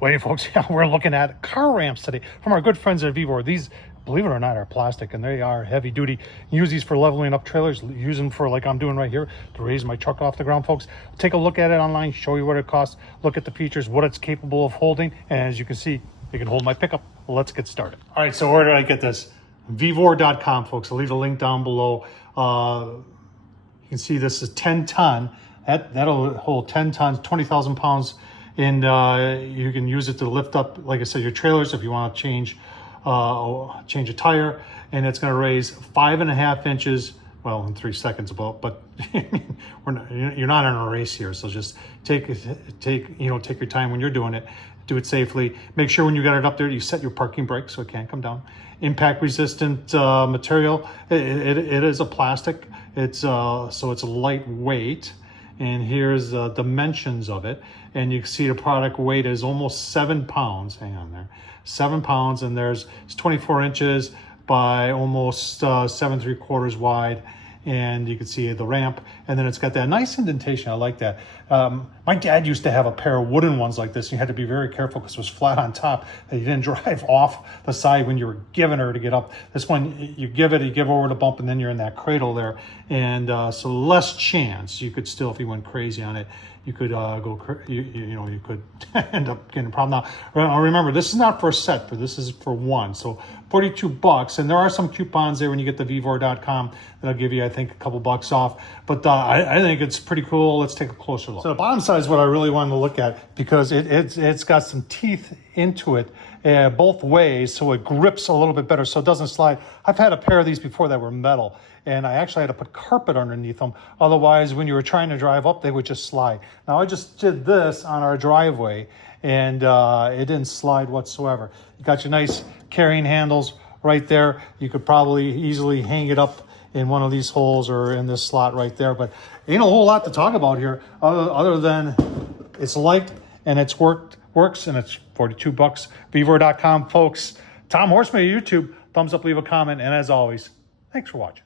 Well, hey folks, yeah, we're looking at car ramps today from our good friends at VEVOR. These, believe it or not, are plastic and they are heavy duty. Use these for leveling up trailers, use them for, like I'm doing right here, to raise my truck off the ground, folks. Take a look at it online, show you what it costs, look at the features, what it's capable of holding, and as you can see, it can hold my pickup. Let's get started. All right, so where did I get this? VEVOR.com, folks. I'll leave a link down below. You can see this is 10 ton. That'll hold 10 tons, 20,000 pounds. And you can use it to lift up, like I said, your trailers if you want to change a tire. And it's going to raise 5.5 inches, well, in 3 seconds about. But you're not in a race here, so just take your time when you're doing it. Do it safely. Make sure when you got it up there, you set your parking brake so it can't come down. Impact resistant material. It is a plastic. It's so it's lightweight. And here's the dimensions of it. And you can see the product weight is almost 7 pounds. Hang on there. 7 pounds, and it's 24 inches by almost 7 3/4 wide. And you can see the ramp, and then it's got that nice indentation. I like that. My dad used to have a pair of wooden ones like this. You had to be very careful because it was flat on top, that you didn't drive off the side when you were giving her to get up. This one, you give over the bump, and then you're in that cradle there. And so less chance you could still, if you went crazy on it, you could you could end up getting a problem. Now, remember, this is not for a set, but this is for one. So $42, and there are some coupons there when you get the VEVOR.com that'll give you, I think, a couple bucks off. But I think it's pretty cool. Let's take a closer look. So the bottom side is what I really wanted to look at because it's got some teeth into it both ways, so it grips a little bit better, so it doesn't slide. I've had a pair of these before that were metal, and I actually had to put carpet underneath them. Otherwise, when you were trying to drive up, they would just slide. Now, I just did this on our driveway, and it didn't slide whatsoever. You got your nice carrying handles right there. You could probably easily hang it up in one of these holes or in this slot right there, but ain't a whole lot to talk about here other than it's light and it's works, and it's $42. VEVOR.com, folks. Tom Horsman, YouTube. Thumbs up, leave a comment, and as always, thanks for watching.